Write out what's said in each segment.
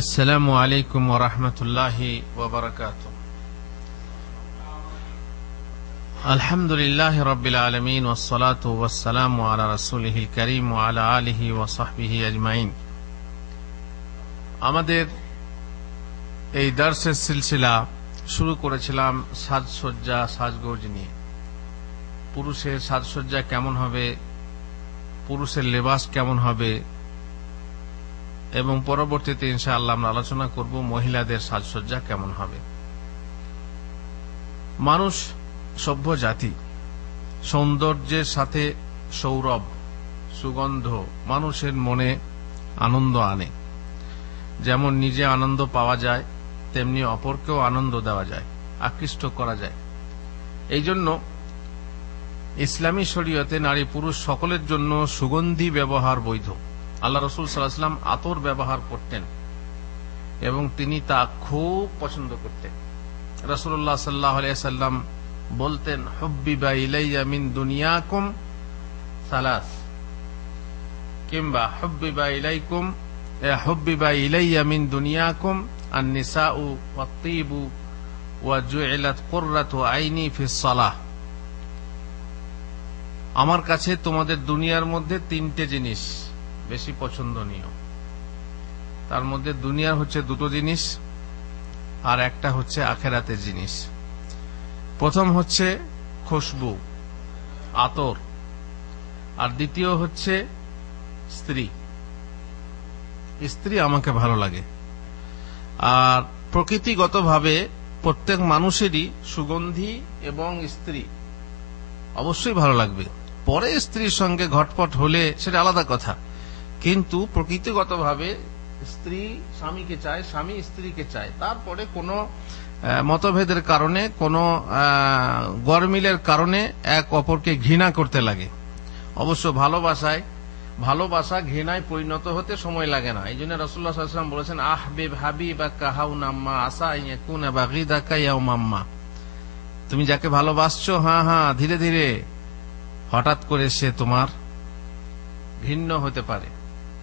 আসসালামু আলাইকুম ওয়া রাহমাতুল্লাহি ওয়া বারাকাতুহু। আলহামদুলিল্লাহি রাব্বিল আলামিন ওয়াস সালাতু ওয়াস সালামু আলা রাসূলিহিল কারীম ওয়া আলা আলিহি ওয়া সাহবিহি আজমাইন। আমাদের এই দার্সের সিলসিলা শুরু করেছিলাম সাজসজ্জা সাজগোজ নিয়ে। পুরুষের সাজসজ্জা কেমন হবে, পুরুষের লেবাস কেমন হবে, এবং পরবর্তীতে ইনশাআল্লাহ আমরা আলোচনা করব মহিলাদের সাজসজ্জা কেমন হবে। মানুষ সভ্য জাতি, সৌন্দর্যের সাথে সৌরভ সুগন্ধ মানুষের মনে আনন্দ আনে। যেমন নিজে আনন্দ পাওয়া যায়, তেমনি অপরকেও আনন্দ দেওয়া যায়, আকৃষ্ট করা যায়। এই জন্য ইসলামী শরীয়তে নারী পুরুষ সকলের জন্য সুগন্ধি ব্যবহার বৈধ। আল্লাহ রাসূল সাল্লাল্লাহু আলাইহি ওয়াসাল্লাম আতর ব্যবহার করতেন এবং তিনি তা খুব পছন্দ করতেন। রাসূলুল্লাহ সাল্লাল্লাহু আলাইহি ওয়াসাল্লাম বলতেন, হুব্বিবা ইলাইয়া মিন দুনিয়াকুম সালাস, কিংবা হুব্বিবা ইলাইয়া মিন দুনিয়াকুম আন-নিসাউ ওয়াত-তিবু ওয়া জুইলাত কুররাতু আইনি ফিস সালাহ। আমার কাছে তোমাদের দুনিয়ার মধ্যে তিনটে জিনিস বেশি পছন্দনীয়। তার মধ্যে দুনিয়ার হচ্ছে দুটো জিনিস, আর একটা হচ্ছে আখেরাতের জিনিস। প্রথম হচ্ছে খুশবু, আতর, আর দ্বিতীয় হচ্ছে স্ত্রী। স্ত্রী আমাকে ভালো লাগে। আর প্রকৃতিগতভাবে প্রত্যেক মানুষেরই সুগন্ধি এবং স্ত্রী অবশ্যই ভালো লাগবে। পরে স্ত্রীর সঙ্গে ঘটপট হলে সেটা আলাদা কথা, কিন্তু প্রকৃতিগতভাবে স্ত্রী স্বামীকে চায়, স্বামী স্ত্রীকে চায়। তারপরে কোনো মতভেদের কারণে, কোনো গরমিলের কারণে এক অপরকে ঘৃণা করতে লাগে। অবশ্য ভালোবাসা ঘৃণায় পরিণত হতে সময় লাগে না। এই জন্য রাসূলুল্লাহ সাল্লাল্লাহু আলাইহি ওয়াসাল্লাম বলেছেন, আহবিব হাবিবাকা হাউনাম্মা আসা ইয়াকুনা বাগিদাকা ইয়াউমাম্মা। তুমি যাকে ভালোবাসছো, হ্যাঁ ধীরে ধীরে হঠাৎ করে সে তোমার ভিন্ন হতে পারে।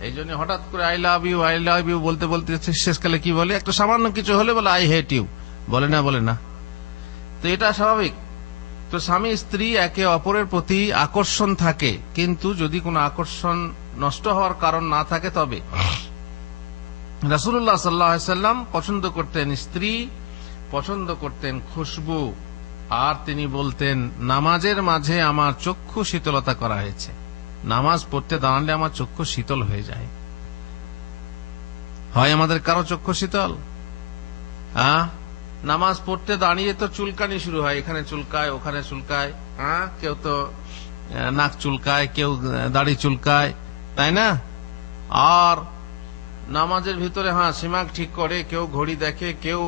এই জন্য হঠাৎ করে আই লাভ ইউ বলতে বলতে শেষকালে কি বলে, একটা সামান্য কিছু হলে বলে আই হেট ইউ, বলে না। তো এটা স্বাভাবিক। তো স্বামী স্ত্রী একে অপরের প্রতি আকর্ষণ থাকে, কিন্তু যদি কোনো আকর্ষণ নষ্ট হওয়ার কারণ না থাকে তবে। রাসূলুল্লাহ সাল্লাল্লাহু আলাইহি ওয়াসাল্লাম পছন্দ করতেন স্ত্রী, পছন্দ করতেন খুশবু, আর তিনি বলতেন, নামাজের মাঝে আমার চক্ষু শীতলতা করা হয়েছে। নামাজ পড়তে দাঁড়ালে আমার চক্ষু শীতল হয়ে যায়। হয় আমাদের কারো চক্ষু শীতল? নামাজ পড়তে দাঁড়িয়ে তো চুলকানি শুরু হয়, এখানে চুলকায় ওখানে চুলকায়, কেউ তো নাক চুলকায়, কেউ দাড়ি চুলকায়, তাই না? আর নামাজের ভিতরে সিমাগ ঠিক করে, কেউ ঘড়ি দেখে, কেউ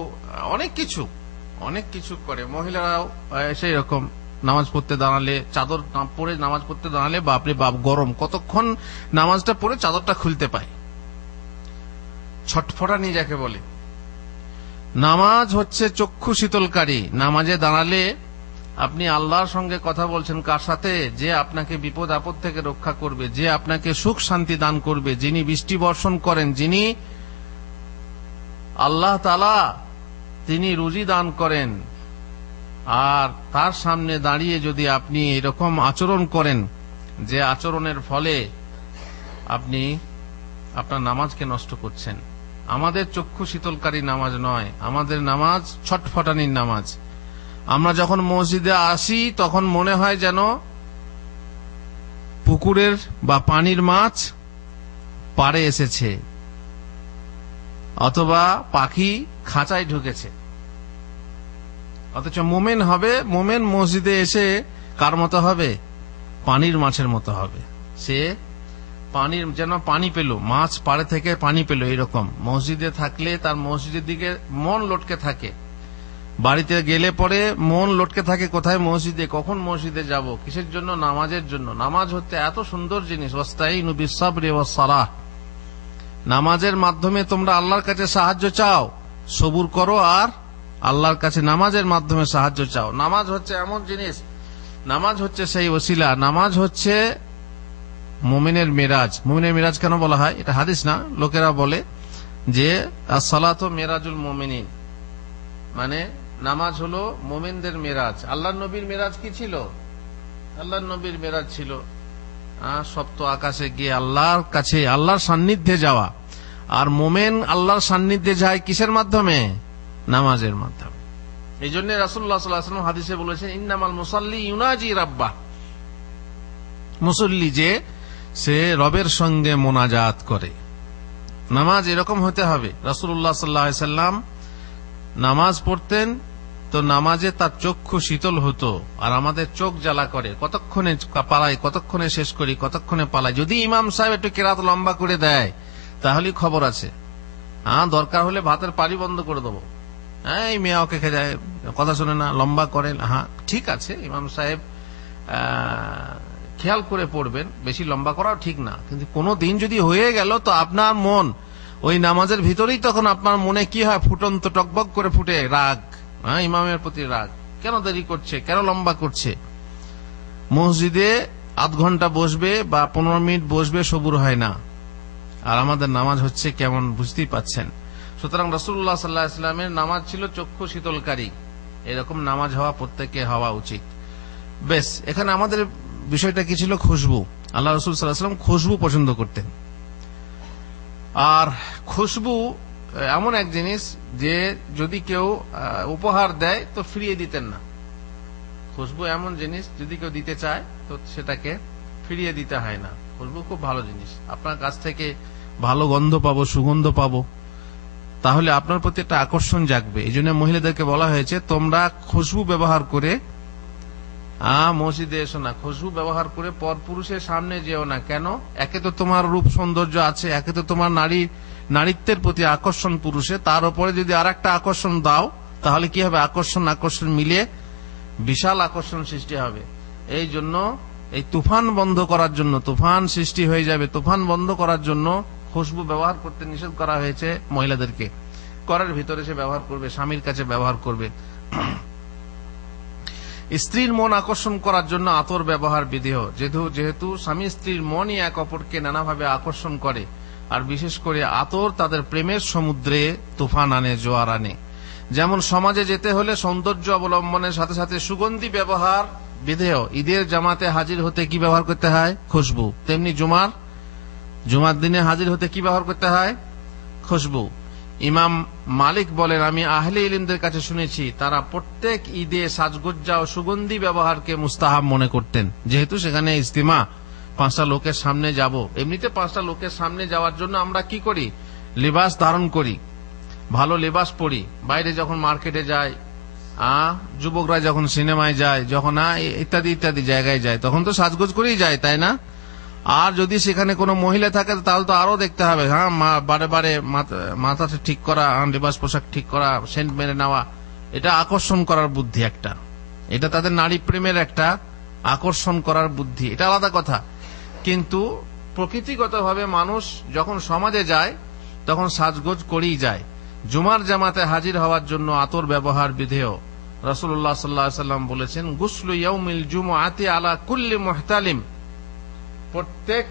অনেক কিছু করে। মহিলারাও সেই রকম নামাজ পড়তে দাঁড়ালে, চাদর পরে নামাজ পড়তে দাঁড়ালে বাপরে বাপ গরম, কতক্ষণ নামাজটা পড়ে চাদরটা খুলতে পায়। ছটফটানি যাকে বলে। নামাজ হচ্ছে চক্ষু শীতলকারী। নামাজে দাঁড়ালে আপনি আল্লাহর সঙ্গে কথা বলছেন। কার সাথে? যে আপনাকে বিপদ আপদ থেকে রক্ষা করবে, যে আপনাকে সুখ শান্তি দান করবে, যিনি বৃষ্টি বর্ষণ করেন, যিনি আল্লাহ তাআলা, তিনি রুজি দান করেন। আর তার সামনে দাঁড়িয়ে যদি আপনি এরকম আচরণ করেন, যে আচরণের ফলে আপনি আপনার নামাজকে নষ্ট করছেন। আমাদের চক্ষু শীতলকারী নামাজ নয়, আমাদের নামাজ ছটফটানির নামাজ। আমরা যখন মসজিদে আসি তখন মনে হয় যেন পুকুরের বা পানির মাছ পাড়ে এসেছে, অথবা পাখি খাঁচায় ঢুকেছে। অথচ মোমেন মসজিদে এসে কার মতো হবে? পানির মাছের মতো হবে। সে যেন পানি পেল, মাছ পাড়ে থেকে পানি পেল, এরকম মসজিদে থাকলে তার মসজিদের দিকে মন লটকে থাকে। বাড়িতে গেলে পরে মন লটকে থাকে কোথায়? মসজিদে। কখন মসজিদে যাব? কিসের জন্য? নামাজের জন্য। নামাজ হচ্ছে এত সুন্দর জিনিস। ওয়াস্তাইনু বিস-সাবরি ওয়াস-সালাহ। নামাজের মাধ্যমে তোমরা আল্লাহর কাছে সাহায্য চাও, সবুর করো, আর আল্লাহর কাছে নামাজের মাধ্যমে সাহায্য চাও। নামাজ হচ্ছে এমন জিনিস, নামাজ হচ্ছে সেই ওসিলা। নামাজ হচ্ছে মুমিনের মেরাজ। মুমিনের মেরাজ কেন বলা হয়? এটা হাদিস না, লোকেরা বলে যে as-salatu মিরাজুল মুমিনিন, মানে নামাজ হলো মুমিনদের মেরাজ। আল্লাহর নবীর মেরাজ কি ছিল? আল্লাহর নবীর মেরাজ ছিল সপ্ত আকাশে গিয়ে আল্লাহর কাছে, আল্লাহর সান্নিধ্যে যাওয়া। আর মোমেন আল্লাহর সান্নিধ্যে যায় কিসের মাধ্যমে? নামাজের মাধ্যমে। এই জন্য রাসূলুল্লাহ সাল্লাল্লাহু আলাইহি ওয়াসাল্লাম হাদিসে বলেছেন, ইন্নামাল মুসাল্লি ইউনাজি রাব্বাহ, মুসল্লি যে সে রবের সঙ্গে মোনাজাত করে। নামাজ এরকম হতে হবে। রাসূলুল্লাহ সাল্লাল্লাহু আলাইহি ওয়াসাল্লাম নামাজ পড়তেন তো নামাজে তার চক্ষু শীতল হতো, আর আমাদের চোখ জ্বালা করে, কতক্ষণে পালাই, কতক্ষণে শেষ করি, কতক্ষণে পালাই। যদি ইমাম সাহেব একটু কেরাত লম্বা করে দেয় তাহলে খবর আছে, দরকার হলে ভাতের পানি বন্ধ করে দেবো। এই মেয়ে ওকে খেয়ে যায়, কথা শুনে না, লম্বা করেন। ঠিক আছে, ইমাম সাহেব খেয়াল করে পড়বেন, বেশি লম্বা করাও ঠিক না। কিন্তু কোনো দিন যদি হয়ে গেল তো আপনার মন ওই নামাজের ভিতরেই, তখন আপনার মনে কি হয়? ফুটন্ত টকবক করে ফুটে রাগ, ইমামের প্রতি রাগ, কেন দেরি করছে, কেন লম্বা করছে। মসজিদে আধ ঘন্টা বসবে বা 15 মিনিট বসবে, সবুর হয় না। আর আমাদের নামাজ হচ্ছে কেমন, বুঝতেই পাচ্ছেন। সুতরাং রাসূলুল্লাহ সাল্লাল্লাহু আলাইহি ওয়াসাল্লামের নামাজ ছিল চক্ষু শীতলকারী। এরকম নামাজ হওয়া প্রত্যেকে হওয়া উচিত। বেশ, এখানে আমাদের বিষয়টা কি ছিল? খুশবু। আল্লাহ রাসূল সাল্লাল্লাহু আলাইহি ওয়াসাল্লাম খুশবু পছন্দ করতেন। আর খুশবু এমন এক জিনিস যে যদি কেউ উপহার দেয় তো ফিরিয়ে দিতেন না। খুশবু এমন জিনিস, যদি কেউ দিতে চায় তো সেটাকে ফিরিয়ে দিতে হয় না। খুশবু খুব ভালো জিনিস। আপনার কাছ থেকে ভালো গন্ধ পাবো, সুগন্ধ পাবো, তাহলে আপনার প্রতি একটা আকর্ষণ জাগবে। এই জন্য মহিলাদেরকে বলা হয়েছে, তোমরা খুশবু ব্যবহার করে মসজিদে এসো না, খুশবু ব্যবহার করে পর পুরুষের সামনে যেও না। কেন? একে তো তোমার রূপ সৌন্দর্য আছে, একে তো তোমার নারীত্বের প্রতি আকর্ষণ পুরুষে, তার উপরে যদি আর একটা আকর্ষণ দাও তাহলে কি হবে? আকর্ষণ মিলিয়ে বিশাল আকর্ষণ সৃষ্টি হবে। এই জন্য এই তুফান বন্ধ করার জন্য, তুফান সৃষ্টি হয়ে যাবে, তুফান বন্ধ করার জন্য খুশবু ব্যবহার করতে নিষেধ করা হয়েছে মহিলাদেরকে। ঘরের ভিতরে সে ব্যবহার করবে, স্বামীর কাছে ব্যবহার করবে। স্ত্রীর মন আকর্ষণ করার জন্য আতর ব্যবহার বিধেয়, যেহেতু স্বামী স্ত্রীর মনই এক অপরকে নানাভাবে আকর্ষণ করে। আর বিশেষ করে আতর তাদের প্রেমের সমুদ্রে তুফান আনে, জোয়ার আনে। যেমন সমাজে যেতে হলে সৌন্দর্য অবলম্বনের সাথে সাথে সুগন্ধি ব্যবহার বিধেয়। ঈদের জামাতে হাজির হতে কি ব্যবহার করতে হয়? খুশবু। তেমনি জুমার দিনে হাজির হতে কি ব্যবহার করতে হয়? খুশবু। ইমাম মালিক বলেন, আমি আহলে ইলমদের কাছে শুনেছি তারা প্রত্যেক ঈদে সাজগজ্জা ও সুগন্ধি ব্যবহারকে মুস্তাহাব মনে করতেন। যেহেতু সেখানে ইজতিমা, 5টা লোকের সামনে যাব, এমনিতে 5টা লোকের সামনে যাওয়ার জন্য আমরা কি করি? লিবাস ধারণ করি, ভালো লিবাস পরি। বাইরে যখন মার্কেটে যাই, যুবকরা যখন সিনেমায় যায়, যখন ইত্যাদি ইত্যাদি জায়গায় যায়, তখন তো সাজগোজ করেই যায়, তাই না? আর যদি সেখানে কোনো মহিলা থাকে তাহলে তো আরো দেখতে হবে। বারে বারে মাথাটা ঠিক করা, লিবাস পোশাক ঠিক করা, সেন্ট মেরে নেওয়া, এটা আকর্ষণ করার বুদ্ধি একটা। এটা তাদের নারী প্রেমের একটা আকর্ষণ করার বুদ্ধি, এটা আলাদা কথা। কিন্তু প্রকৃতিগতভাবে মানুষ যখন সমাজে যায় তখন সাজগোজ করেই যায়। জুমার জামাতে হাজির হওয়ার জন্য আতর ব্যবহার বিধেয়। রাসূলুল্লাহ সাল্লাল্লাহু আলাইহি ওয়াসাল্লাম বলেছেন, গুসলু ইয়াউমিল জুমআতি আলা কুল্লি মুহতালিম, প্রত্যেক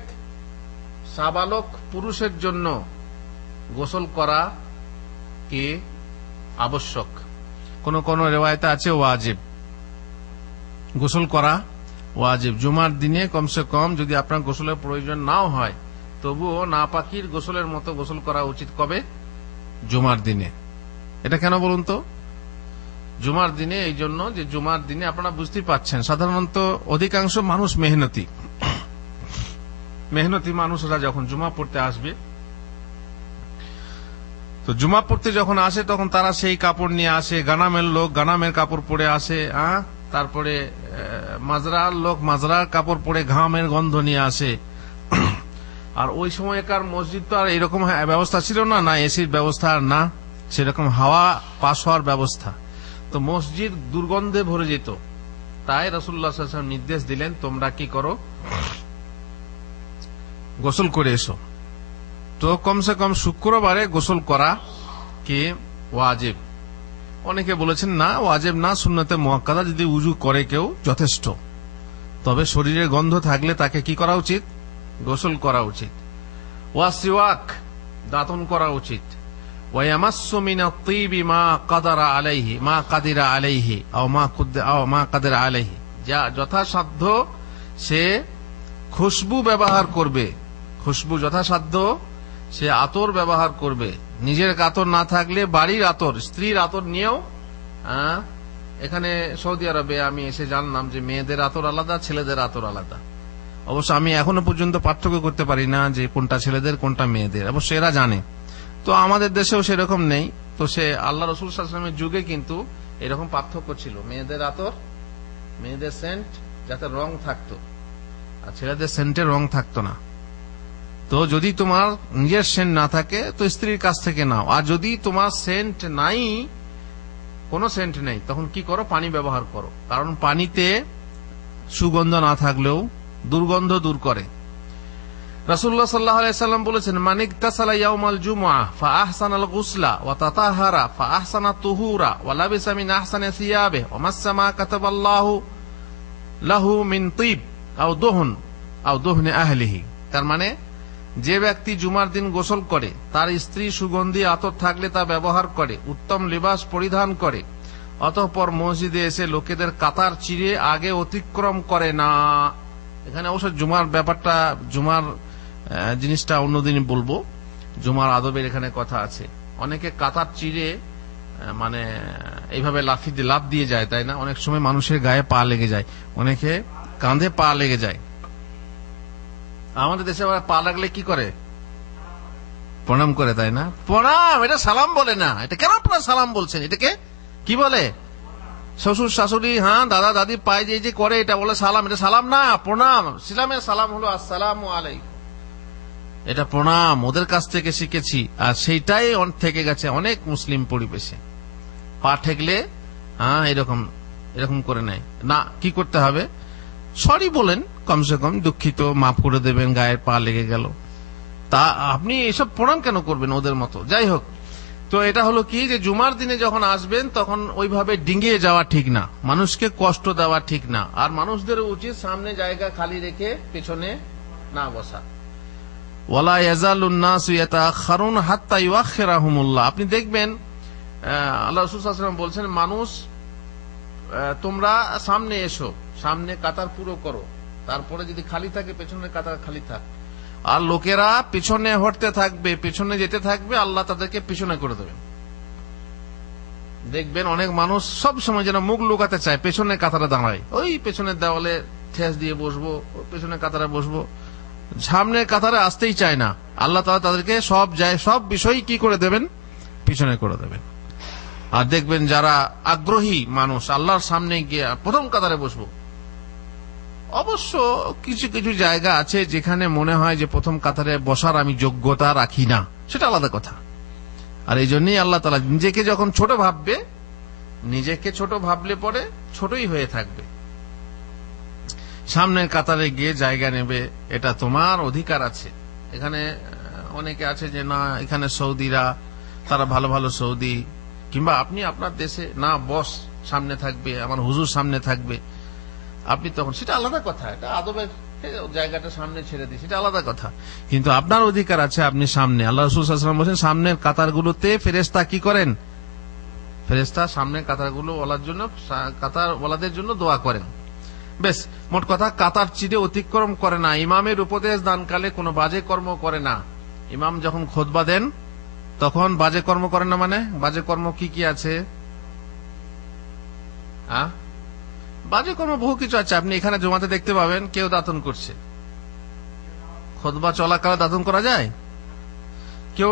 সাবালক পুরুষের জন্য গোসল করা কি আবশ্যক। কোন কোন রিওয়ায়েতে আছে ওয়াজিব, গোসল করা ওয়াজিব। জুমার দিনে কমসে কম যদি আপনার গোসলের প্রয়োজন নাও হয়, তবুও নাপাকির গোসলের মতো গোসল করা উচিত। কবে? জুমার দিনে। এটা কেন বলুন তো? জুমার দিনে এই জন্য যে জুমার দিনে আপনারা বুঝতেই পাচ্ছেন, সাধারণত অধিকাংশ মানুষ মেহনতি মানুষরা যখন জুমা পড়তে আসবে, তো জুমা পড়তে যখন আসে তখন তারা সেই কাপড় নিয়ে আসে, গানামের লোক গানামের কাপড় পরে আসে, তারপরে মাজরার লোক মাজরার কাপড় পরে ঘামের গন্ধ নিয়ে আসে। আর ওই সময়কার মসজিদ তো আর এরকম ব্যবস্থা ছিল না, না এসির ব্যবস্থা, না সেরকম হাওয়া পাস হওয়ার ব্যবস্থা। তো মসজিদ দুর্গন্ধে ভরে যেত। তাই রাসূলুল্লাহ সাল্লাল্লাহু আলাইহি ওয়াসাল্লাম নির্দেশ দিলেন, তোমরা কি করো? গোসল করে এসো। তো কমসে কম শুক্রবারে গোসল করা কি ওয়াজিব। অনেকে বলেছেন না, ওয়াজিব না, সুন্নতে মুআক্কাদা, যদি উজু করে কেউ যথেষ্ট। তবে শরীরে গন্ধ থাকলে তাকে কি করা উচিত? গোসল করা উচিত। ওয়া সিওয়াক, দাঁতন করা উচিত। ওয়ায়ামাসসু মিনাত-তিবি মা কাদারা আলাইহি মা কাদিরা আলাইহি আও মা কাদিরা আলাইহি, যা যথাসাধ্য সে খুশবু ব্যবহার করবে, খুশবু যথাসাধ্য সে আতর ব্যবহার করবে। নিজের আতর না থাকলে বাড়ির আতর, স্ত্রীর আতর নিয়েও। এখানে সৌদি আরবে আমি এসে জানলাম যে মেয়েদের আতর আলাদা, ছেলেদের আতর আলাদা। অবশ্য আমি এখনো পর্যন্ত পার্থক্য করতে পারি না যে কোনটা ছেলেদের কোনটা মেয়েদের, অবশ্য এরা জানে। তো আমাদের দেশেও সেরকম নেই। তো সে আল্লাহ রাসূল সাল্লাল্লাহু আলাইহি ওয়াসাল্লামের যুগে কিন্তু এরকম পার্থক্য ছিল, মেয়েদের আতর, মেয়েদের সেন্ট যাতে রং থাকতো, আর ছেলেদের সেন্টের রং থাকতো না। তো যদি তোমার নিজের সেন্ট না থাকে তো স্ত্রীর কাছ থেকে নাও, আর যদি তোমার সেন্ট নাই, কোনো সেন্ট নেই, তখন কি করো, পানি ব্যবহার করো, কারণ পানিতে সুগন্ধ না থাকলেও দুর্গন্ধ দূর করে। রাসূলুল্লাহ সাল্লাল্লাহু আলাইহি সাল্লাম বলেছেন, মান ইগতাসালা ইয়াউমাল জুমআহ ফাআহসানাল গুসলা ওয়া তাতাহারা ফাআহসানাত তুহুরা ওয়া লাবিসা মিন আহসানি সিয়াবিহি ওয়া মাসসা মা কাতাবাল্লাহু লাহু মিন তিব আও দুহনি আহলিহি। তার মানে যে ব্যক্তি জুমার দিন গোসল করে, তার স্ত্রী সুগন্ধি আতর থাকলে তা ব্যবহার করে, উত্তম লিবাস পরিধান করে, অতঃপর মসজিদে এসে লোকেদের কাতার চিরে আগে অতিক্রম করে না। এখানে অবশ্য জুমার ব্যাপারটা, জুমার জিনিসটা অন্যদিন বলবো, জুমার আদবের এখানে কথা আছে। অনেকে কাতার চিরে মানে এইভাবে লাফ দিয়ে যায়, তাই না? অনেক সময় মানুষের গায়ে পা লেগে যায়, অনেকে কাঁধে পা লেগে যায়। আমাদের দেশে আবার পা লাগলে কি করে? প্রণাম করে, তাই না? প্রণাম, এটা সালাম বলে না। এটা কেন আপনারা সালাম বলছেন? এটাকে কি বলে? শ্বশুর শাশুড়ি, দাদা দাদি পায়ে যে করে, এটা বলে সালাম। এটা সালাম না, প্রণাম। ইসলামের সালাম হলো আসসালামু আলাইকুম, এটা প্রণাম, ওদের কাছ থেকে শিখেছি। আর সেইটাই থেকে গেছে অনেক মুসলিম পরিবেশে। পা ঠেকলে এরকম করে নেয় না। কি করতে হবে? সরি বলেন, কমসে কম দুঃখিত, মাফ করে দেবেন, গায়ের পা লেগে গেল। তা আপনি এসব প্রণাম কেন করবেন ওদের মতো? যাই হোক, তো এটা হলো কি যে জুমার দিনে যখন আসবেন তখন ওইভাবে ডিঙ্গিয়ে যাওয়া ঠিক না, মানুষকে কষ্ট দেওয়া ঠিক না। আর মানুষদের উচিত সামনে জায়গা খালি রেখে পেছনে না বসা। ওয়ালা ইয়াজালুন নাসু ইয়াতাখারুন হাত্তা ইউআখিরাহুমুল্লাহ। আপনি দেখবেন আল্লাহ রাসূল সাল্লাল্লাহু আলাইহি ওয়াসাল্লাম বলছেন, মানুষ তোমরা সামনে এসো, সামনে কাতার পুরো করো, তারপরে যদি খালি থাকে পেছনের কাতার খালি থাক। আর লোকেরা পিছনে হটতে থাকবে, পিছনে যেতে থাকবে, আল্লাহ তাদেরকে পিছনে করে দেবেন। দেখবেন অনেক মানুষ সব সময় যেন মুখ লুকাতে চায়, পেছনের কাতারে দাঁড়ায়, ওই পেছনের দেওয়ালে ঠেস দিয়ে বসবো, পেছনের কাতারে বসবো, সামনের কাতারে আসতেই চায় না। আল্লাহ তাআলা তাদেরকে সব বিষয় কি করে দেবেন? পিছনে করে দেবেন। আর দেখবেন যারা আগ্রহী মানুষ, আল্লাহর সামনে গিয়ে প্রথম কাতারে বসবো। অবশ্য কিছু কিছু জায়গা আছে যেখানে মনে হয় যে প্রথম কাতারে বসার আমি যোগ্যতা রাখি না, সেটা আলাদা কথা। আর এই জন্যই আল্লাহ তাআলা নিজেকে যখন ছোট ভাববে, নিজেকে ছোট ভাবলে পরে ছোটই হয়ে থাকবে। সামনের কাতারে গিয়ে জায়গা নেবে, এটা তোমার অধিকার আছে। এখানে অনেকে আছে যে না, এখানে সৌদিরা, তারা ভালো ভালো সৌদি, কিংবা আপনি আপনার দেশে না, বস সামনে থাকবে, আমার হুজুর সামনে থাকবে, আপনি তখন, সেটা আলাদা কথা, এটা আদবের জায়গাটা সামনে ছেড়ে দিই, সেটা আলাদা কথা। কিন্তু আপনার অধিকার আছে, আপনি সামনে। আল্লাহ রাসূল সাল্লাল্লাহু আলাইহি ওয়াসাল্লাম বলেন, সামনের কাতারগুলোতে ফেরেশতা কি করেন? ফেরেশতা সামনের কাতারগুলো কাতারওয়ালাদের জন্য দোয়া করেন। বেশ, মোট কথা কাতার চিরে অতিক্রম করে না। ইমামের উপদেশ দানকালে কোনো বাজে কর্ম করে না। ইমাম যখন খুতবা দেন তখন বাজে কর্ম করে না। মানে বাজে কর্ম কি কি আছে? বাজে কর্ম বহু কিছু আছে। আপনি এখানে জুমাতে দেখতে পাবেন কেউ দাতন করছে। খুতবা চলাকালে দাতন করা যায়? কেউ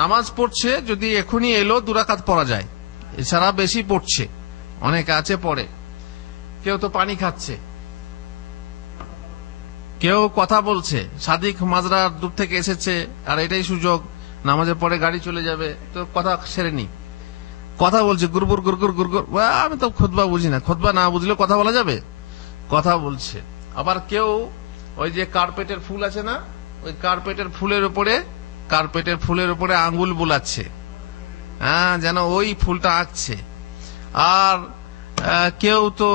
নামাজ পড়ছে, যদি এখনই এলো 2 রাকাত পড়া যায়, এছাড়া বেশি পড়ছে, অনেকে আছে পড়ে। কেউ তো পানি খাচ্ছে, কেউ কথা বলছে, সাদিক মাজরা দূর থেকে এসেছে, আর এটাই সুযোগ, নামাজের পরে গাড়ি চলে যাবে, তো কথা সেরেনি, কথা বলছে গুরগুর গুরগুর গুরগুর। আমি তো খুতবা বুঝি না, খুতবা না বুঝলে কথা বলা যাবে? কথা বলছে। আবার কেউ ওই যে কার্পেটের ফুল আছে না, ওই কার্পেটের ফুলের উপরে আঙ্গুল বুলাচ্ছে, যেন ওই ফুলটা আঁকছে। আর কেউ তো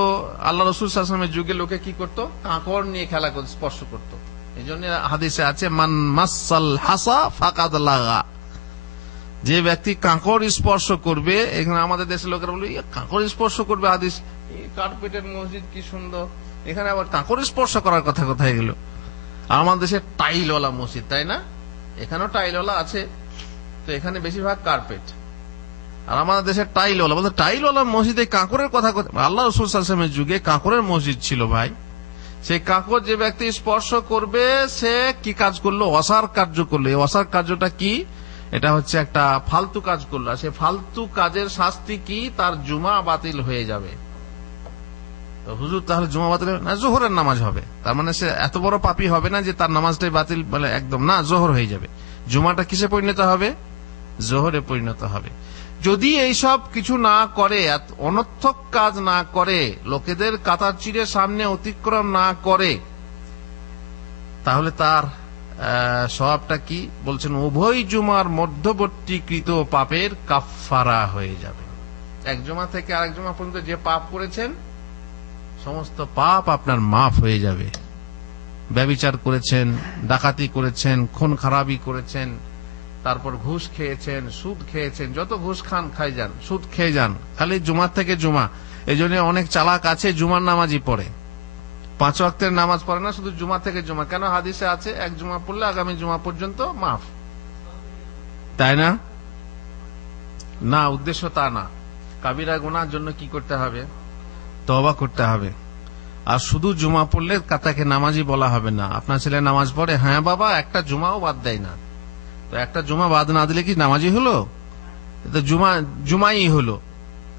আল্লাহ রাসূল সাল্লাল্লাহু আলাইহি ওয়াসাল্লামের যুগে লোকে কি করতো? কাঁকড় নিয়ে খেলা করতো, স্পর্শ করতো। এই জন্য হাদিসে আছে, মান মাসাল হাসা ফাকাদ লাগা, যে ব্যক্তি কাঁকড় স্পর্শ করবে, এখানে আমাদের দেশের লোকেরা বলবে কাঁকড় স্পর্শ করবে হাদিস, কার্পেটের মসজিদ কি সুন্দর, এখানে আবার কাঁকড় স্পর্শ করার কথা কোথায় গেল? আর আমাদের দেশে টাইলওয়ালা মসজিদ, তাই না? এখানেও টাইলওয়ালা আছে, তো এখানে বেশিরভাগ কার্পেট। আর আমাদের দেশের টাইলওয়ালা বলতে টাইলওয়ালা মসজিদে কাঁকড়ের কথা, আল্লাহ রাসূল সাল্লাল্লাহু আলাইহি ওয়াসাল্লামের যুগে কাঁকড়ের মসজিদ ছিল ভাই। সেই কাঁকড় যে ব্যক্তি স্পর্শ করবে সে কি কাজ করলো? অসার কার্য করলো। এই অসার কার্যটা কি? এটা হচ্ছে একটা ফালতু কাজ করলো। সে ফালতু কাজের শাস্তি কি? তার জুমা বাতিল হয়ে যাবে। তো হুজুর তাহলে জুমা বাতিল না, জোহরের নামাজ হবে। তার মানে সে এত বড় পাপী হবে না যে তার নামাজটাই বাতিল, বলে একদম না, জোহর হয়ে যাবে। জুমাটা কিসে পরিণত হবে? জোহরে পরিণত হবে। যদি এইসব কিছু না করে, অনর্থক কাজ না করে, লোকেদের কাতার চিরে সামনে অতিক্রম না করে, তাহলে তার সওয়াবটা কি? বলছেন উভয় জুমার মধ্যবর্তীকৃত পাপের কাফফারা হয়ে যাবে। এক জুমা থেকে আরেক জুমা পর্যন্ত যে পাপ করেছেন সমস্ত পাপ আপনার মাফ হয়ে যাবে। ব্যভিচার করেছেন, ডাকাতি করেছেন, খুন খারাপি করেছেন, তারপর ঘুষ খেয়েছেন, সুদ খেয়েছেন, যত ঘুষ খান খাই যান, সুদ খেয়ে যান, খালি জুমার থেকে জুমা। এই জন্য অনেক চালাক আছে জুমার নামাজই পড়ে, 5 ওয়াক্তের নামাজ পড়ে না, শুধু জুমা থেকে জুমা। কেন? হাদিসে আছে এক জুমা পড়লে আগামী জুমা পর্যন্ত মাফ, তাই না? না, উদ্দেশ্য তা না। কাবিরা গুনার জন্য কি করতে হবে? তওবা করতে হবে। আর শুধু জুমা পড়লে তাকে নামাজি বলা হবে না। আপনার ছেলে নামাজ পড়ে, হ্যাঁ বাবা, একটা জুমাও বাদ দেয় না, তো একটা জুমা বাদ না দিলে কি নামাজি হলো? তো জুমাই হলো,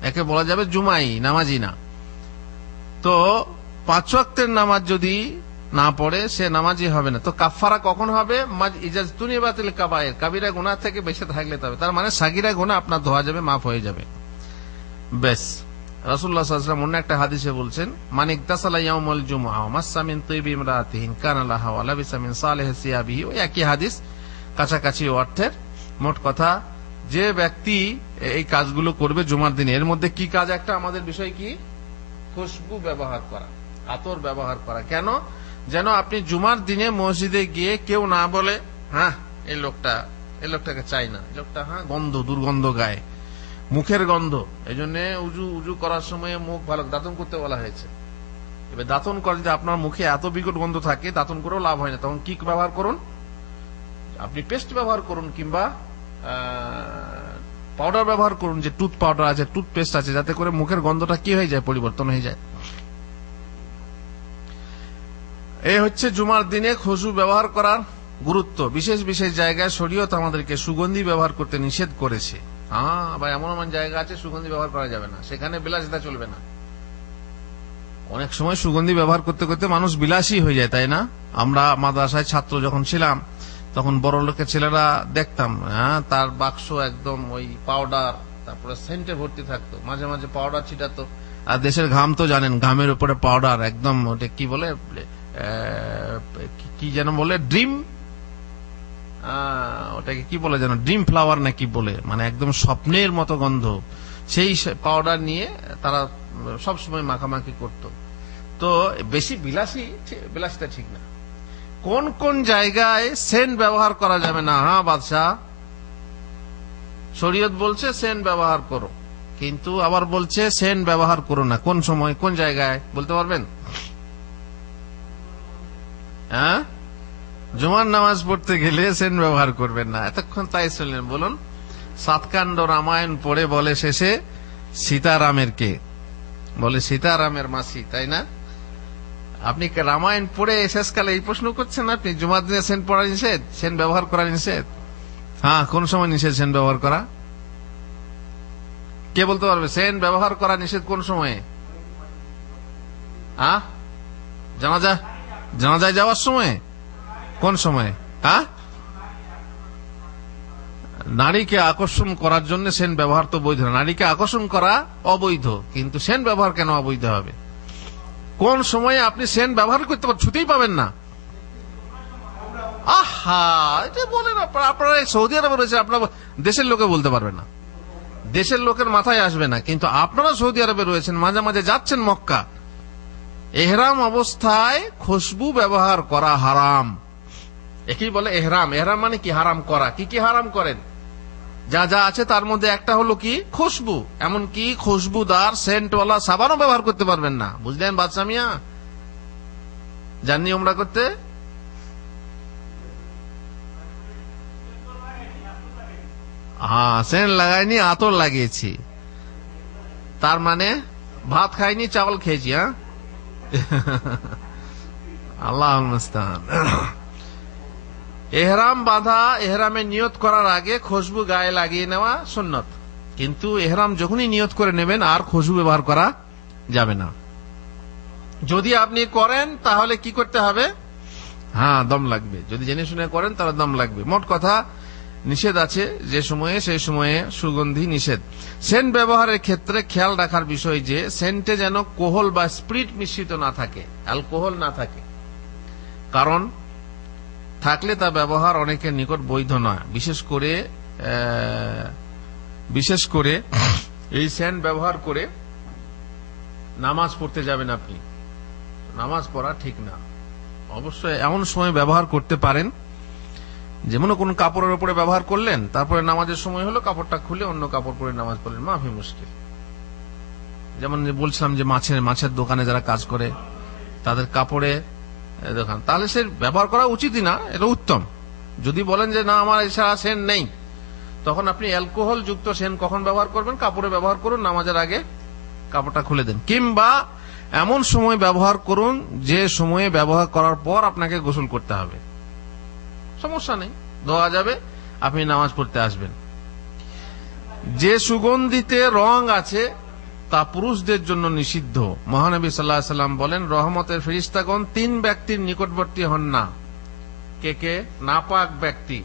একে বলা যাবে জুমাই, নামাজি না। তো 5 ওয়াক্তের নামাজ যদি না পড়ে সে নামাজি হবে না। তো কাফফারা কখন হবে? ইজাজতুনি বাতিল কাবায়ের, কাবিরা গুনাহ থেকে বেঁচে থাকলে তবে। তার মানে সাগিরা গুনাহ আপনার ধোয়া যাবে, মাফ হয়ে যাবে। বেশ, রাসূলুল্লাহ সাল্লাল্লাহু আলাইহি ওয়াসাল্লাম অন্য একটা হাদিসে বলছেন, মান ইগতাসালা ইয়াউমাল জুমআ ওয়া মাসসা মিন তিবি ইমরাতিহি কানা লাহা ওয়া লাবিসা মিন সালিহি সিয়াবিহি। ওই একই হাদিস, কাছাকাছি অর্থের। মোট কথা, যে ব্যক্তি এই কাজগুলো করবে জুমার দিনে, এর মধ্যে কি কাজ? একটা আমাদের বিষয় কি? খুশবু ব্যবহার করা, আতর ব্যবহার করা। কেন? যেন আপনি জুমার দিনে মসজিদে গিয়ে কেউ না বলে হ্যাঁ এই লোকটাকে চাই না, এই লোকটা হ্যাঁ গন্ধ, দুর্গন্ধ গায়ে, মুখের গন্ধ। এই জন্য উজু করার সময় মুখ ভালো দাঁতন করতে বলা হয়েছে। এবার দাঁতন করে যদি আপনার মুখে এত বিকট গন্ধ থাকে, দাঁতন করেও লাভ হয় না। তখন কি ব্যবহার করুন? আপনি পেস্ট ব্যবহার করুন, কিংবা পাউডার ব্যবহার করুন, যে টুথ পাউডার আছে, টুথপেস্ট আছে, যাতে করে মুখের গন্ধটা কি হয়ে যায়? পরিবর্তন হয়ে যায়। এই হচ্ছে জুমার দিনে খুশবু ব্যবহার করার গুরুত্ব। বিশেষ বিশেষ জায়গায় শরীয়ত আমাদেরকে সুগন্ধি ব্যবহার করতে নিষেধ করেছে। বা এমন এমন জায়গা আছে সুগন্ধি ব্যবহার করা যাবে না, সেখানে বিলাসিতা চলবে না। অনেক সময় সুগন্ধি ব্যবহার করতে করতে মানুষ বিলাসী হয়ে যায়, তাই না? আমরা মাদ্রাসায় ছাত্র যখন ছিলাম তখন বড় লোকের ছেলেরা দেখতাম, তার বাক্স একদম ওই পাউডার, তারপরে সেন্টে ভর্তি থাকতো, মাঝে মাঝে পাউডার ছিটাতো। আর দেশের ঘাম তো জানেন, ঘামের উপরে পাউডার, একদম ওটা কি বলে, কি যেন বলে, ড্রিম, ওটাকে কি বলে যেন, ড্রিম ফ্লাওয়ার না কি বলে, মানে একদম স্বপ্নের মতো গন্ধ। সেই পাউডার নিয়ে তারা সবসময় মাখামাখি করত। তো বেশি বিলাসিতা ঠিক না। কোন কোন জায়গায় সেন্ট ব্যবহার করা যাবে না? বাদশাহ, শরীয়ত বলছে সেন্ট ব্যবহার করো, কিন্তু আবার বলছে সেন্ট ব্যবহার করো না। কোন সময়, কোন জায়গায় বলতে পারবেন? জুমার নামাজ পড়তে গেলে সেন্ট ব্যবহার করবেন না। এতক্ষণ তাই শুনলেন। বলুন, 7 কাণ্ড রামায়ণ পড়ে বলে শেষে সীতারামের কে? বলে সীতারামের মাসি, তাই না? আপনি রামায়ণ পড়ে শেষকালে এই প্রশ্ন করছেন, আপনি জুমার দিনে সেন্ট পড়া নিষেধ, সেন্ট ব্যবহার করা নিষেধ? কোন সময় নিষেধ সেন্ট ব্যবহার করা? কে বলতে পারবে সেন্ট ব্যবহার করা নিষেধ কোন সময়ে? জানাজায় যাওয়ার সময়? কোন সময়? নারীকে আকর্ষণ করার জন্য সেন্ট ব্যবহার তো বৈধ না। নারীকে আকর্ষণ করা অবৈধ, কিন্তু সেন্ট ব্যবহার কেন অবৈধ হবে? কোন সময়ে আপনি সেন্ট ব্যবহার করতে পারেন? ছুতেই পাবেন না। এটা বলেন আপনারা সৌদি আরবে রয়েছে, আপনার দেশের লোকে বলতে পারবে না, দেশের লোকের মাথায় আসবে না। কিন্তু আপনারা সৌদি আরবে রয়েছেন, মাঝে মাঝে যাচ্ছেন মক্কা, এহরাম অবস্থায় খুশবু ব্যবহার করা হারাম। একই বলে এহরাম। এহরাম মানে কি? হারাম করা। কি কি হারাম করেন? যা যা আছে তার মধ্যে একটা হলো কি খুশবু, এমনকি খুশবুদার সেন্টওয়ালা সাবানও ব্যবহার করতে পারবেন না। বুঝলেন বাদশা মিয়া? জাননি ওমরা করতে? হ্যাঁ, সেন্ট লাগাইনি, আতর লাগিয়েছি। তার মানে ভাত খাইনি, চাवल খেয়েছি। হ্যাঁ, আল্লাহুল মুস্তাআন। এহরাম বাঁধা, এহরামে নিয়ত করার আগে খুশবু গায়ে লাগিয়ে নেওয়া সুন্নত, কিন্তু এহরাম যখনই নিয়ত করে নেবেন আর খুশবু ব্যবহার করা যাবে না। যদি আপনি করেন তাহলে কি করতে হবে? হ্যাঁ, দম লাগবে। যদি জেনে শুনে করেন তাহলে দম লাগবে। মোট কথা নিষেধ আছে যে সময়ে সেই সময়ে সুগন্ধি নিষেধ। সেন্ট ব্যবহারের ক্ষেত্রে খেয়াল রাখার বিষয় যে সেন্টে যেন কোহল বা স্পিরিট মিশ্রিত না থাকে, অ্যালকোহল না থাকে, কারণ থাকলে তা ব্যবহার অনেকের নিকট বৈধ নয়। বিশেষ করে এই সেন্ট ব্যবহার করে নামাজ পড়তে যাবেন আপনি, নামাজ পড়া ঠিক না। অবশ্যই এমন সময় ব্যবহার করতে পারেন, যেমন কোন কাপড়ের উপরে ব্যবহার করলেন, তারপরে নামাজের সময় হলো কাপড়টা খুলে অন্য কাপড় পরে নামাজ পড়লেন, মাফি মুশকিল। যেমন বলছিলাম যে মাছের দোকানে যারা কাজ করে তাদের কাপড়ে দোকান, তাহলে সে ব্যবহার করা উচিতই না, এটা উত্তম। যদি বলেন যে না আমার এছাড়া সেন্ট নেই, তখন আপনি অ্যালকোহল যুক্ত সেন্ট কখন ব্যবহার করবেন? কাপড়ে ব্যবহার করুন, নামাজের আগে কাপড়টা খুলে দেন। কিংবা এমন সময় ব্যবহার করুন যে সময়ে ব্যবহার করার পর আপনাকে গোসল করতে হবে, সমস্যা নেই, ধোয়া যাবে, আপনি নামাজ পড়তে আসবেন। যে সুগন্ধিতে রং আছে তা পুরুষদের জন্য নিষিদ্ধ। মহানবী সাল্লাল্লাহু আলাইহি ওয়াসাল্লাম বলেন, রহমতের ফেরেশতাগণ 3 ব্যক্তির নিকটবর্তী হন না। কে কে? নাপাক ব্যক্তি,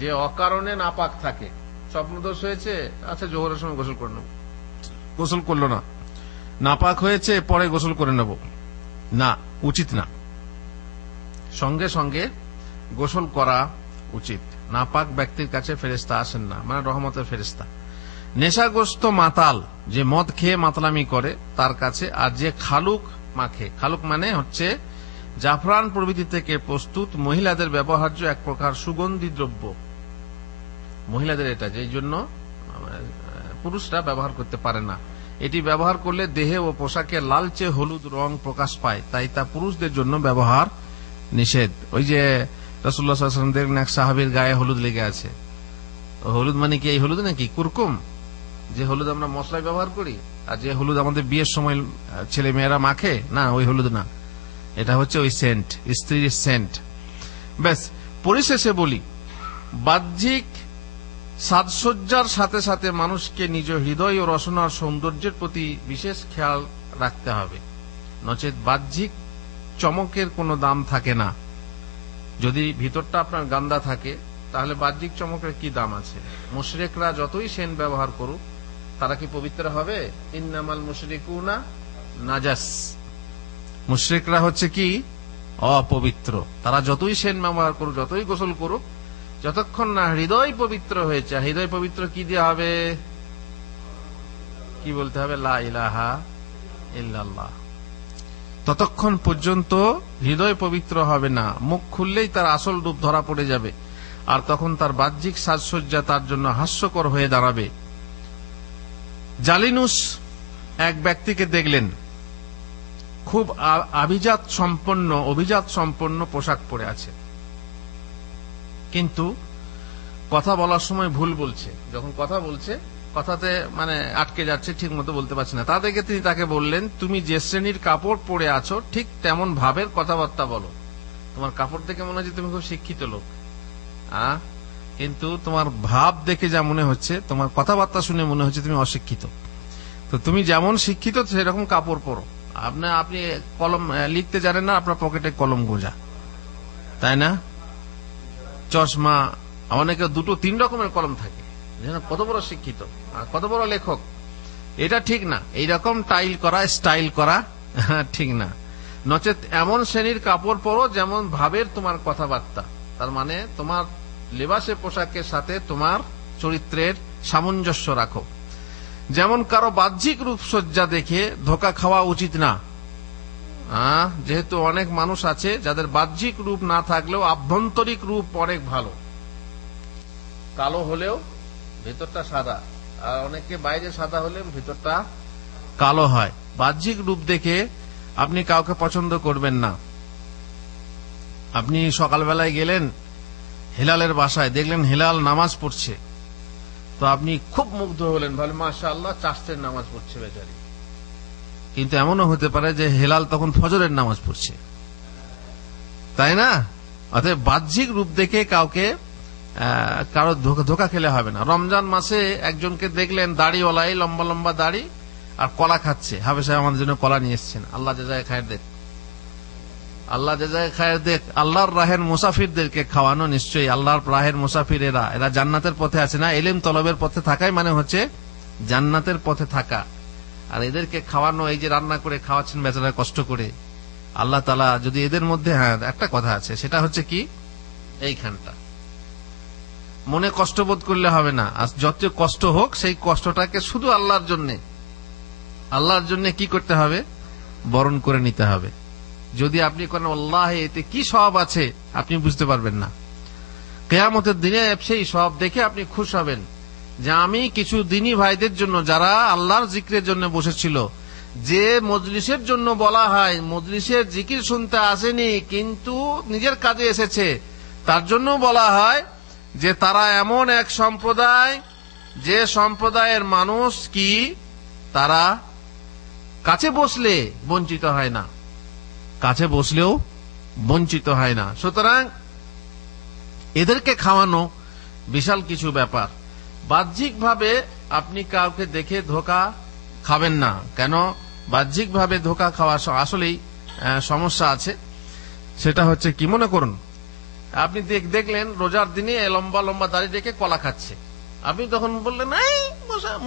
যে অকারণে নাপাক থাকে। স্বপ্নদোষ হয়েছে, আচ্ছা জোহরের সময় গোসল করে নেব, গোসল করলো না। নাপাক হয়েছে, পরে গোসল করে নেব, না, উচিত না। সঙ্গে সঙ্গে গোসল করা উচিত। নাপাক ব্যক্তির কাছে ফেরেশতা আসেন না, মানে রহমতের ফেরেশতা। নেশাগ্রস্ত মাতাল, যে মদ খেয়ে মাতলামি করে, তার কাছে। আর যে খালুক মাখে, খালুক মানে হচ্ছে জাফরান প্রভৃতি থেকে প্রস্তুত মহিলাদের ব্যবহার্য এক প্রকার সুগন্ধি দ্রব্য, মহিলাদের এটা, যেই জন্য পুরুষরা ব্যবহার করতে পারে না। এটি ব্যবহার করলে দেহে ও পোশাকে লালচে হলুদ রং প্রকাশ পায়, তাই তা পুরুষদের জন্য ব্যবহার নিষেধ। ওই যে রাসূলুল্লাহ সাল্লাল্লাহু আলাইহি ওয়াসাল্লাম দেখলেন এক সাহাবীর গায়ে হলুদ লেগে আছে। হলুদ মানে কি এই হলুদ নাকি কুরকুম, যে হলুদ আমরা মশলায় ব্যবহার করি, আর যে হলুদ আমাদের বিয়ের সময় ছেলে মেয়েরা মাখে, না, ওই হলুদ না, এটা হচ্ছে ওই সেন্ট, স্ত্রীর সেন্ট। ব্যাস, পরিশেষে বলি, বাহ্যিক সাজসজ্জার সাথে সাথে মানুষকে নিজ হৃদয় ও রসনার সৌন্দর্যের প্রতি বিশেষ খেয়াল রাখতে হবে, নচেত বাহ্যিক চমকের কোনো দাম থাকে না। যদি ভিতরটা আপনার গান্দা থাকে তাহলে বাহ্যিক চমকের কি দাম আছে? মুশরিকরা যতই সেন্ট ব্যবহার করুক, তারা কি পবিত্র হবে? ইন্নামাল মুশরিকুনা নাজাস, মুশরিকরা হচ্ছে কি? অপবিত্র। তারা যতই সেন্ট ব্যবহার করুক, যতই গোসল করুক, যতক্ষণ না হৃদয় পবিত্র হয়েছে। হৃদয় পবিত্র কি দিয়ে হবে? কি বলতে হবে? লা ইলাহা ইল্লাল্লাহ। ততক্ষণ পর্যন্ত হৃদয় পবিত্র হবে না। মুখ খুললেই তার আসল রূপ ধরা পড়ে যাবে, আর তখন তার বাহ্যিক সাজসজ্জা তার জন্য হাস্যকর হয়ে দাঁড়াবে। জালিনুস এক ব্যক্তিকে দেখলেন খুব অভিজাত সম্পন্ন পোশাক পরে আছে, কিন্তু কথা বলার সময় ভুল বলছে। যখন কথা বলছে, কথাতে মানে আটকে যাচ্ছে, ঠিক মতো বলতে পারছে না। তা দেখে তিনি তাকে বললেন, তুমি যে শ্রেণীর কাপড় পরে আছো ঠিক তেমন ভাবের কথাবার্তা বলো। তোমার কাপড় দেখে মনে হচ্ছে তুমি খুব শিক্ষিত লোক, কিন্তু তোমার ভাব দেখে যা মনে হচ্ছে, তোমার কথাবার্তা শুনে মনে হচ্ছে তুমি অশিক্ষিত। তো তুমি যেমন শিক্ষিত সেরকম কাপড় পরো। আপনি কলম লিখতে জানেন না, আপনার পকেটে কলম গোঁজা, তাই না? চশমা, অনেকে 2-3 রকমের কলম থাকে, কত বড় শিক্ষিত, কত বড় লেখক। এটা ঠিক না। এইরকম স্টাইল করা ঠিক না। নচেত এমন শ্রেণীর কাপড় পরো যেমন ভাবের তোমার কথাবার্তা। তার মানে তোমার লেবাসে পোশাকের সাথে তোমার চরিত্রের সামঞ্জস্য রাখো। যেমন কারো বাহ্যিক রূপসজ্জা দেখে ধোঁকা খাওয়া উচিত না। যেহেতু অনেক মানুষ আছে যাদের বাহ্যিক রূপ না থাকলেও আভ্যন্তরিক রূপ অনেক ভালো, কালো হলেও ভেতরটা সাদা, আর অনেকে বাইরে সাদা হলে ভেতরটা কালো হয়। বাহ্যিক রূপ দেখে আপনি কাউকে পছন্দ করবেন না। আপনি সকালবেলায় গেলেন হেলালের বাসায়, দেখলেন হেলাল নামাজ পড়ছে, তো আপনি খুব মুগ্ধ হলেন, বলে মাশাআল্লাহ চাষের নামাজ পড়ছে বেচারি। কিন্তু এমনও হতে পারে যে হেলাল তখন ফজরের নামাজ পড়ছে, তাই না? অতএব বাহ্যিক রূপ দেখে কাউকে কারো ধোকা খেলে হবে না। রমজান মাসে একজনকে দেখলেন দাড়িওয়ালাই, লম্বা লম্বা দাড়ি আর কলা খাচ্ছে, হাফেজ সাহেব আমাদের জন্য কলা নিয়ে এসছেন, আল্লাহ জাযায়ে খায়ের দেখ, আল্লাহ জাযায়ে খায়ের দেখ। আল্লাহর রাহের মুসাফিরদেরকে খাওয়ানো নিশ্চয়ই আল্লাহর রাহের মুসাফির, এরা জান্নাতের পথে আছে না? ইলম তলবের পথে থাকাই মানে হচ্ছে জান্নাতের পথে থাকা। আর এদেরকে খাওয়ানো, এই যে রান্না করে খাওয়াচ্ছেন বেচারা কষ্ট করে, আল্লাহ তাআলা যদি এদের মধ্যে, হ্যাঁ একটা কথা আছে, সেটা হচ্ছে কি, এইখানটা মনে কষ্ট বোধ করলে হবে না। আর যত কষ্ট হোক সেই কষ্টটাকে শুধু আল্লাহর জন্য কি করতে হবে, বরণ করে নিতে হবে। যদি আপনি করেন আল্লাহ এতে কি সওয়াব আছে, আপনি বুঝতে পারবেন না। কিয়ামতের দিনে সেই সওয়াব দেখে আপনি খুশ হবেন যে আমি কিছু দিনী ভাইদের জন্য, যারা আল্লাহর জিকিরের জন্য বসেছিল, যে মজলিসের জন্য বলা হয় মজলিসের জিকির শুনতে আসেনি কিন্তু নিজের কাজে এসেছে, তার জন্য বলা হয় যে তারা এমন এক সম্প্রদায়, যে সম্প্রদায়ের মানুষ কি তারা কাছে বসলে বঞ্চিত হয় না, কাছে বসলেও বঞ্চিত হয় না। সুতরাং এদেরকে খাওয়ানো বিশাল কিছু ব্যাপার। বাহ্যিকভাবে আপনি কাউকে দেখে ধোকা খাবেন না। কেন বাহ্যিকভাবে ধোকা খাওয়া আসলেই সমস্যা আছে। সেটা হচ্ছে কি, মনে করুন আপনি দেখলেন রোজার দিনে লম্বা লম্বা দাড়ি রেখে কলা খাচ্ছে, আপনি তখন বললেন এই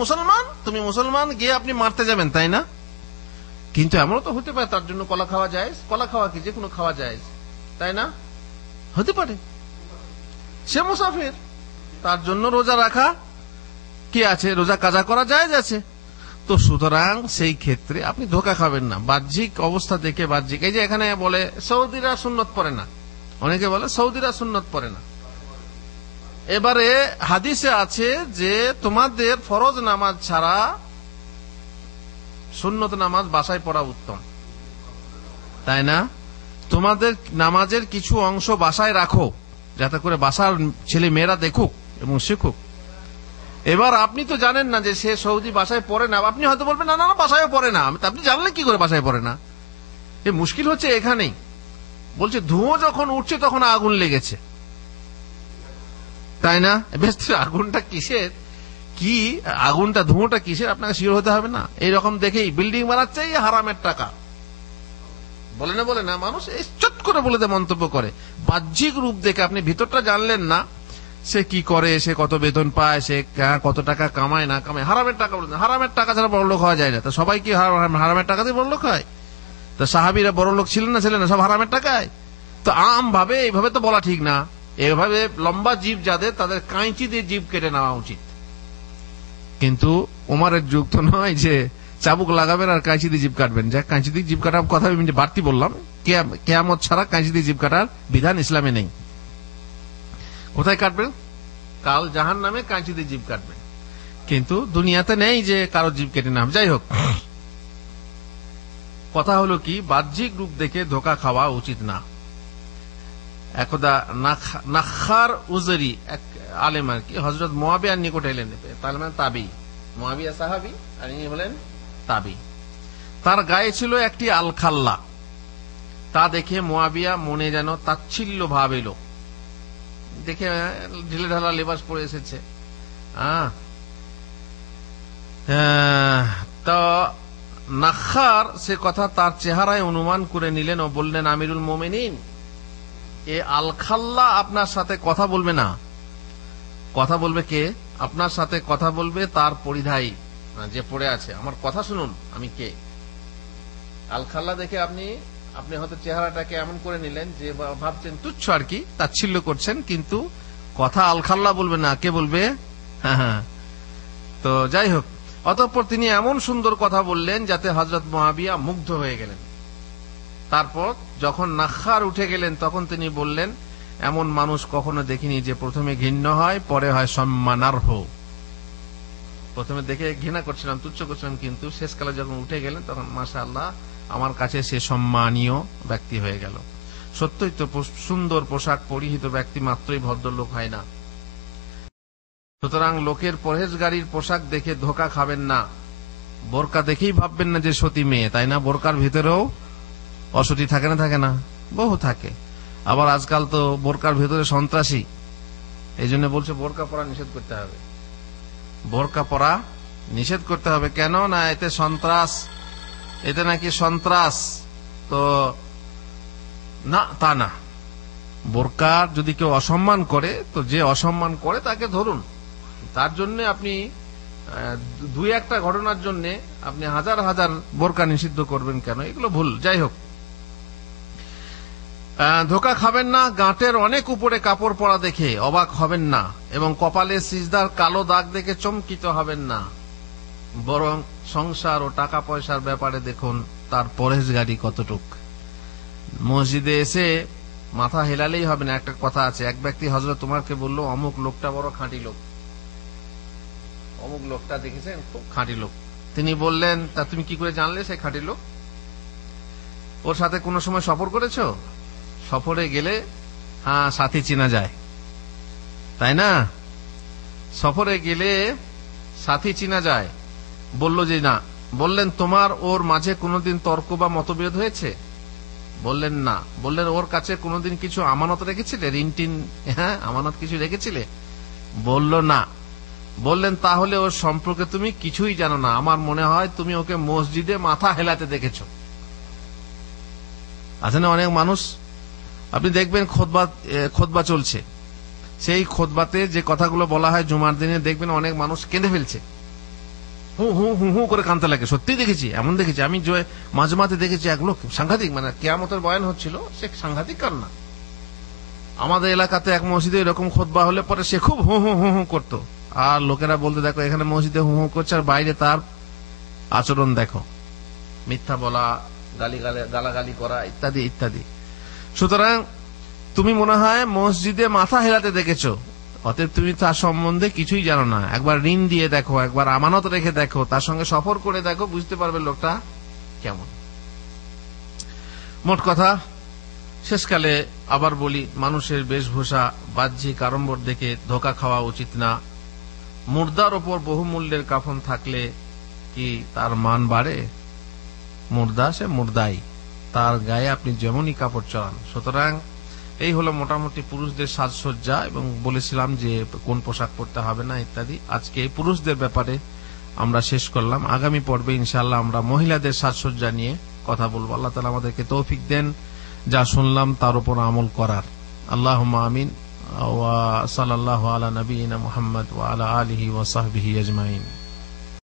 মুসলমান, তুমি মুসলমান, গিয়ে আপনি মারতে যাবেন, তাই না? কিন্তু এমনও তো হতে পারে তার জন্য কলা খাওয়া যায়, কলা খাওয়া কি যে কোনো খাওয়া যায়, তাই না? হতে পারে সে মুসাফির, তার জন্য রোজা রাখা কি আছে, রোজা কাজা করা যায় আছে। তো সুতরাং সেই ক্ষেত্রে আপনি ধোকা খাবেন না। বাহ্যিক অবস্থা দেখে, বাহ্যিক, এই যে এখানে বলে সৌদিরা সুন্নত পড়ে না, অনেকে বলে সৌদিরা সুন্নত পড়ে না। এবারে হাদিসে আছে যে তোমাদের ফরজ নামাজ ছাড়া সুন্নত নামাজ বাসায় পড়া উত্তম, তাই না? তোমাদের নামাজের কিছু অংশ বাসায় রাখো, যাতে করে বাসার ছেলে মেয়েরা দেখুক এবং শিখুক। এবার আপনি তো জানেন না যে সে সৌদি বাসায় পড়ে না, আপনি হয়তো বলবেন না না বাসায় পড়ে না, আপনি জানলেন কি করে বাসায় পড়ে না? এই মুশকিল হচ্ছে এখানেই। বলছে ধুঁয়ো যখন উঠছে তখন আগুন লেগেছে, তাই না? বেশ, আগুনটা কিসের, কি আগুনটা, ধুঁয়োটা কিসের আপনাকে শিওর হতে হবে না? এইরকম দেখেই বিল্ডিং বানাচ্ছে, হারামের টাকা বলে না মানুষ চট করে বলে দেয়, মন্তব্য করে। বাহ্যিক রূপ দেখে আপনি ভিতরটা জানলেন না, সে কি করে, সে কত বেতন পায়, সে কত টাকা কামায় না কামায়, হারামের টাকা বলে। হারামের টাকা ছাড়া বড়লোক হওয়া যায় না। তো সবাই কি হারামের টাকা দিয়ে বড়লোক হয়? তো সাহাবীরা বড়লোক ছিলেন না সব হারামের টাকায়? তো আম ভাবে এইভাবে তো বলা ঠিক না। এভাবে লম্বা জীব যাদের, তাদের কাঁচি দিয়ে জীব কেটে নেওয়া উচিত। কিন্তু ওমরের যুগ তো নয় যে চাবুক লাগাবেন আর কাঁচি দিয়ে জীব কাটবেন। যা কাঁচি দিয়ে জীব কাটার কথা আমি বাড়তি বললাম, কিয়ামত ছাড়া কাঁচি দিয়ে জীব কাটার বিধান ইসলামে নেই। কোথায় কাটবেন? কাল জাহান্নামে কাঁচি দিয়ে জীব কাটবেন। কিন্তু দুনিয়াতে নেই যে কারো জীব কেটে নাম। যাই হোক, কথা হলো কি, বাহ্যিক রূপ দেখে ধোকা খাওয়া উচিত না। একদা নাখার উজরি এক আলেম আর কি হযরত মুয়াবিয়ার নিকটে এলেন, তার মানে তাবি, মুয়াবিয়া সাহাবী আর ইনি হলেন তাবি। তার গায়ে ছিল একটি আলখাল্লা, তা দেখে মুয়াবিয়া মনে যেন তাচ্ছিল্য ভাব এলো, দেখে ঢিলে ঢালা লেবাস পরে এসেছে। তো নাখার সে কথা তার চেহারায় অনুমান করে নিলেন ও বললেন, আমিরুল মোমিনিন, এ আলখাল্লা আপনার সাথে কথা বলবে না। কথা বলবে কে? আপনার সাথে কথা বলবে তার পরিধায়ী যে পড়ে আছে। আমার কথা শুনুন, আমি কে। আলখাল্লা দেখে আপনি হয়তো চেহারাটাকে এমন করে নিলেন যে ভাবছেন তুচ্ছ আর কি, তাচ্ছিল্য করছেন, কিন্তু কথা আলখাল্লা বলবে না, কে বলবে? হ্যাঁ। তো যাই হোক, অতঃপর তিনি এমন সুন্দর কথা বললেন যাতে হযরত মুয়াবিয়া মুগ্ধ হয়ে গেলেন। তারপর যখন নাখার উঠে গেলেন তখন তিনি বললেন, এমন মানুষ কখনো দেখিনি যে প্রথমে ঘৃণ্য হয় পরে হয় সম্মানার্হ। প্রথমে দেখে ঘৃণা করছিলাম, তুচ্ছ করছিলাম, কিন্তু শেষকালে যখন উঠে গেলেন তখন মাশাআল্লাহ আমার কাছে সে সম্মানীয় ব্যক্তি হয়ে গেল। সত্যই তো সুন্দর পোশাক পরিহিত ব্যক্তি মাত্রই ভদ্রলোক হয় না। সুতরাং লোকের পরহেজগারির পোশাক দেখে ধোঁকা খাবেন না। বোরকা দেখেই ভাববেন না যে সতী মেয়ে, তাই না? বোরকার ভিতরেও অসতী থাকে না, থাকে না? বহু থাকে। আবার আজকাল তো বোরকার ভিতরে সন্ত্রাসী, এই জন্য বলছে বোরকা পরা নিষেধ করতে হবে। বোরকা পরা নিষেধ করতে হবে কেন? না এতে সন্ত্রাস, এতে নাকি সন্ত্রাস। তো না, তা না। বোরকার যদি কেউ অসম্মান করে, তো যে অসম্মান করে তাকে ধরুন। তার জন্য আপনি দুই একটা ঘটনার জন্য আপনি হাজার হাজার বোরকা নিষিদ্ধ করবেন কেন? এগুলো ভুল। যাই হোক, ধোঁকা খাবেন না। গাঁটের অনেক উপরে কাপড় পরা দেখে অবাক হবেন না, এবং কপালে সিজদার কালো দাগ দেখে চমকিত হবেন না। বরং সংসার ও টাকা পয়সার ব্যাপারে দেখুন তার পরহেজগারি কতটুক। মসজিদে এসে মাথা হেলালেই হবে না। একটা কথা আছে, এক ব্যক্তি হযরত উমরকে বলল, অমুক লোকটা বড় খাঁটি লোক, অমুক লোকটা দেখেছেন খুব খাঁটি লোক। তিনি বললেন, তা তুমি কি করে জানলে সে খাঁটি লোক? ওর সাথে কোনো সময় সফর করেছো? সফরে গেলে হ্যাঁ সাথী চেনা যায়, তাই না? সফরে গেলে সাথী চেনা যায়। বলল যে না। বললেন, তোমার ওর মাঝে কোনোদিন তর্ক বা মতবিরোধ হয়েছে? বললেন না। বললেন, ওর কাছে কোনোদিন কিছু আমানত রেখেছিলে? ঋণ টিন, হ্যাঁ আমানত কিছু রেখেছিলে? বলল না। বললেন, তাহলে ওর সম্পর্কে তুমি কিছুই জানো না। আমার মনে হয় তুমি ওকে মসজিদে মাথা হেলাতে দেখেছো। আছে না অনেক মানুষ, আপনি দেখবেন খোদবা চলছে, সেই খোদবাতে যে কথাগুলো বলা হয় জুমার দিনে, দেখবেন অনেক মানুষ কেঁদে ফেলছে, হু হু হু হু করে কাঁদতে লাগে। সত্যি দেখেছি, এমন দেখেছি আমি, মাঝে মাঝে দেখেছি এগুলো সাংঘাতিক, মানে কিয়ামতের বয়ান হচ্ছিল, সে সাংঘাতিক কান্না। আমাদের এলাকাতে এক মসজিদে এরকম খোদবা হলে পরে সে খুব হু হু হু হু করতো, আর লোকেরা বলতে, দেখো এখানে মসজিদে হু হু করছে আর বাইরে তার আচরণ দেখো, মিথ্যা বলা, গালাগালি করা ইত্যাদি ইত্যাদি। সুতরাং তুমি মনে হয় মসজিদে মাথা হেলাতে দেখেছো, অতএব তুমি তার সম্বন্ধে কিছুই জানো না। একবার ঋণ দিয়ে দেখো, একবার আমানত রেখে দেখো, তার সঙ্গে সফর করে দেখো, বুঝতে পারবে লোকটা কেমন। মোট কথা, শেষকালে আবার বলি, মানুষের বেশভূষা বাহ্যিক আড়ম্বর দেখে ধোঁকা খাওয়া উচিত না। মুর্দার ওপর বহুমূল্যের কাফন থাকলে কি তার মান বাড়ে? মুর্দা সে মুর্দাই, তার গায়ে আপনি যেমনই কাপড় চড়ান। সুতরাং এই হলো মোটামুটি পুরুষদের সাজসজ্জা, এবং বলেছিলাম যে কোন পোশাক পরতে হবে না ইত্যাদি। আজকে পুরুষদের ব্যাপারে আমরা শেষ করলাম। আগামী পর্বে ইনশাআল্লাহ আমরা মহিলাদের সাজসজ্জা নিয়ে কথা বলবো। আল্লাহ তাআলা আমাদেরকে তৌফিক দেন যা শুনলাম তার উপর আমল করার। আল্লাহুম্মা আমিন। ওয়া সাল্লাল্লাহু আলা নবিয়িনা মুহাম্মদ ওয়া আলা আলিহি ওয়া সাহবিহি আজমাইন।